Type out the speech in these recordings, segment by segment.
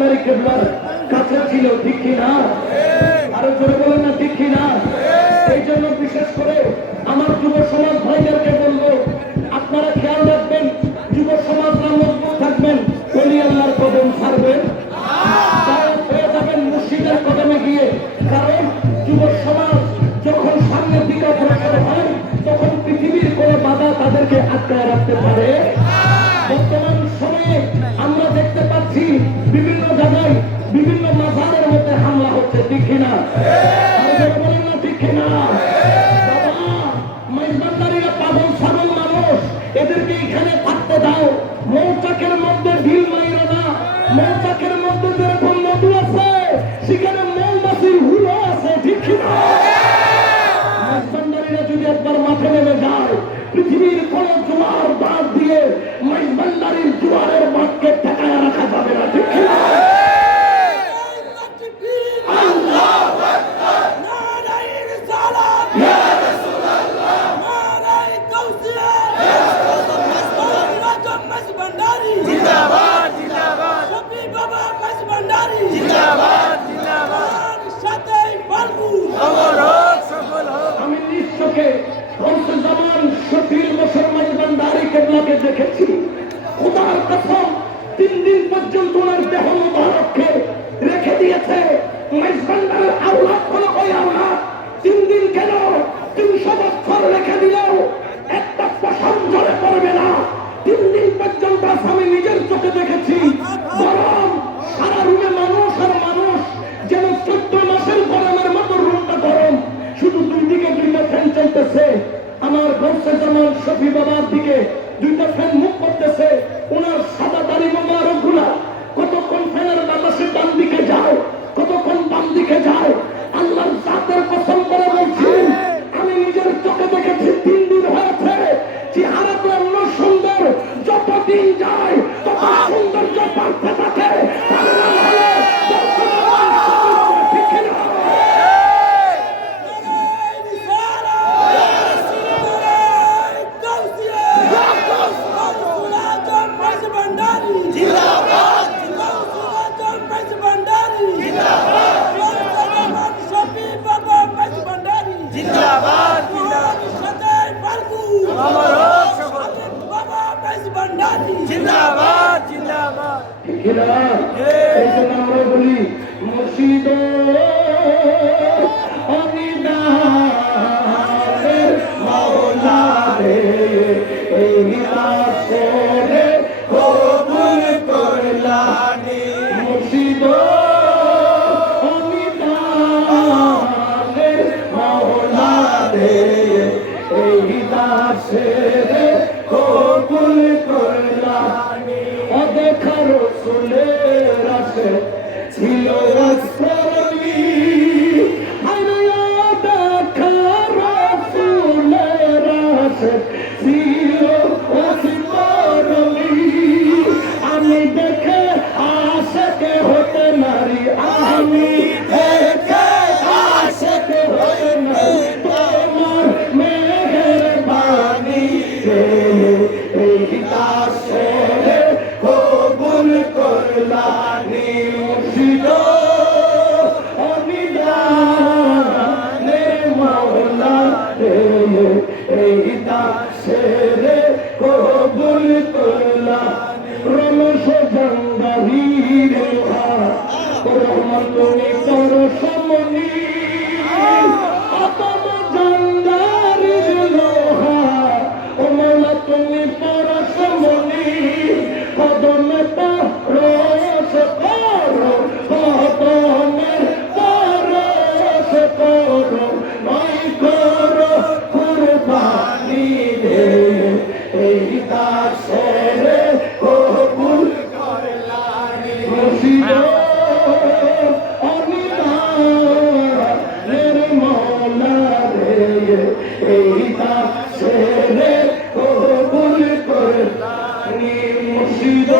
মেজবান্ডারি কেবলার কাছে ছিল, ঠিক কিনা? আরো জোরে বলেন না, ঠিক কিনা? এই জন্য বিশেষ করে আমার যুব সমাজ ভাইদেরকে বলবো, আপনারা খেয়াল রাখবেন, যুব সমাজরা মজবুত থাকবেন, ওলি আল্লাহর কদম ছাড়বেন, হয়ে যাবেন মুর্শিদের কদমে গিয়ে। কারণ যুব সমাজ যখন সামনের দিকে অগ্রসর হয়, তখন পৃথিবীর কোনো বাধা তাদেরকে আটকায় রাখতে পারে। বর্তমান সময়ে আমরা দেখতে পাচ্ছি বিভিন্ন জায়গায় বিভিন্ন মাজারের মধ্যে হামলা হচ্ছে, ঠিক কিনা? বলেন না, ঠিক কিনা? বাবা, মেজবান্ডারিরা পাগল ছাগল মানুষ, এদেরকে এখানে থাকতে দাও। মৌচাকের মধ্যে ঢিল মাইরো না। মৌচাকের মধ্যে যেরকম মধু আছে, সেখানে মৌমাছির হুলো আছে, ঠিক কিনা? মেজবান্ডারিরা যদি একবার মাঠে নেমে যায়, পৃথিবীর কোন জোয়ার বাদ দিয়ে মেজবান্ডারির জোয়ারের বাঁধকে ঠেকায় রাখা যাবে না, ঠিক কিনা? আমি নিশ্চয়কে গৌসুজ্জামান শফির বছর মেজবান্ডারি কেবলাকে দেখেছি। খোদার কসম, 3 দিন পর্যন্ত ওনার দেহ মুবারককে রেখে দিয়েছে। মেজবান্ডারের আওলাদ হলো ওই আওলাদ। 3 দিন কেন, 300 বছর রেখে দিলেও একটা পশম ঝরে পড়বে না। 3 দিন পর্যন্ত আমি নিজের চোখে দেখেছি। বরং সারা রুমে মানুষ আর মানুষ, যেন 14 মাসের গরমের মতো রুমটা গরম। শুধু 2 দিকে 2টা ফ্যান চলতেছে। আমার গৌসুজ্জামান শফি বাবার দিকে 2টা ফ্যান মুখ করতেছে। ওনার সাদা দাড়ি মোবারক গুলা কতক্ষণ ফ্যানের বাতাসে ডান দিকে যায়, কতক্ষণ বাম দিকে যায়। আল্লাহর জাতের কসম করে বলছি, আমি নিজের চোখে দেখেছি। 3 দিন হয়েছে, চেহারা তো অন্য সুন্দর, যত দিন যায় তত সৌন্দর্য বাড়তে থাকে। জিন্দাবাদ জিন্দাবাদ। এই জন্য আমরা বলি, মুর্শিদ অনিদানের মাওলা রে, এই আসরে কবুল করলানি। মুর্শিদ অনিদানের মাওলা রে, এই আসরে কবুল করলানি। অদেখা রসুলের আসে ছিল আসরলি, অদেখা রসুলের আসে ছিল আসরলি। আমি দেখে আশকে হতে নারী, আমি দেখে আশকে হতে নারী, তোমার মেহেরবানি রে, এই দাসরে কবুল করলানি। মুর্শিদ অনিদানের মাওলা রে, এই দাসরে কবুল করলানি। রমেশ ভান্ডারীর রহমান তুমি পরশমণি, অতম ভান্ডারীর লোহা, ও মৌলা তুমি পরশমণি। কদমে পরশ করো, কদমে পরশ করো, নয় করো কুরবানি রে, এই দাসরে কবুল করলানি। মুর্শিদ অনিদানের মাওলা রে, এই দাসরে কবুল করলানি। মুর্শিদ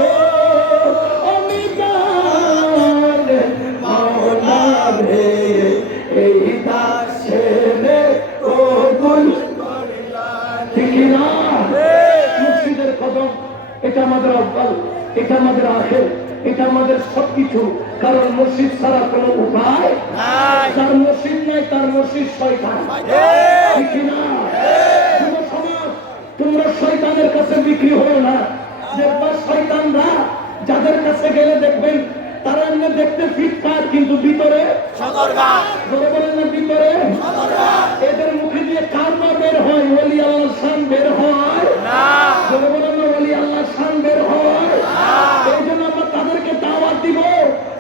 অনিদানের মাওলা রে, এই দাসরে কবুল করলানি। ঠিক না? মুর্শিদের কদম, এটা আমাদের আব্বাল, এটা আমাদের আখের, এটা আমাদের আমাদের সবকিছু, কারণ মসজিদ ছাড়া কোনো উপায় নাই। তার মসজিদ নাই, তার মসজিদ শয়তান, ঠিক কি না? যুব সমাজ, তোমরা শয়তানের কাছে বিক্রি হও না। দেখবা শয়তানরা যাদের কাছে গেলে দেখবেন তারা এমনি দেখতে ফিটফাট, কিন্তু ভিতরে বলেন না, ভিতরে এদের মুখে দিয়ে কারমা বের হয়, ওলি আল্লাহর শান বের হয় না। বলেন না, ওলি আল্লাহর শান বের হয়। এই জন্য আমরা তাদেরকে দাওয়াত দিব।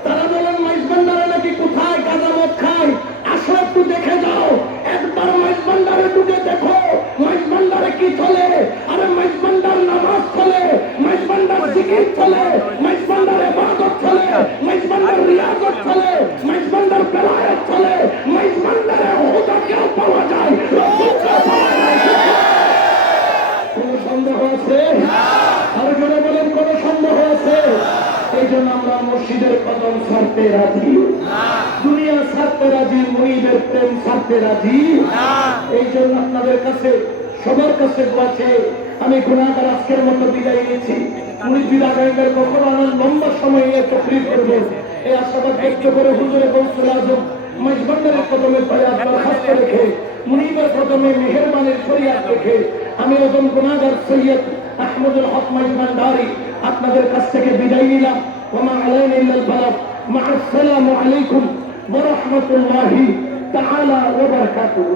তারা বলেন মাইজ ভান্ডারে নাকি কোথায় গাঁজা মদ খায়, আসো একটু দেখে যাও। একবার মাইজ ভান্ডারে ঢুকে দেখো মাইজ ভান্ডারে কি চলে। আরে মাইজ ভান্ডার নামাজ চলে, মাইজ ভান্ডার জিকির চলে, মাইজ ভান্ডার ইবাদত চলে, মাইজ ভান্ডার রিয়াজত চলে, মাইজ ভান্ডার বেলায়েত চলে, মাইজ ভান্ডারে খোদাকেও পাওয়া যায়, রাসূলকেও পাওয়া যায়। কোনো সন্দেহ আছে? আর জোরে বলেন, কোনো সন্দেহ আছে? এই জন্য আমরা মসজিদের কদম ছাড়তে রাজি, দুনিয়া ছাড়তে রাজি, মুরিদের প্রেম ছাড়তে রাজি। এই জন্য আপনাদের কাছে, সবার কাছে আছে, আমি গুনাহগার আজকের মতো বিদায় নিয়েছি। মুরিদ আগামীকাল কখনো আমার লম্বা সময় নিয়ে তকরির করবে, এই আশাবাদ ব্যক্ত করে হুজুরে গৌসুল আজম মাইজ ভান্ডারের কদমে বায়াত দরখাস্ত রেখে, মুনিবের কদমে মেহেরবানির ফরিয়াদ রেখে, আমি ওজন গুনাহগার সৈয়দ আহমদুল হক মাইজ ভান্ডারী আপনাদের কাছ থেকে বিদায় নিলাম। ওমা আলাইনা ইল্লাল বালাগ। মা আসসালামু আলাইকুম ওয়া রাহমাতুল্লাহি তাআলা ওয়া বারাকাতুহু।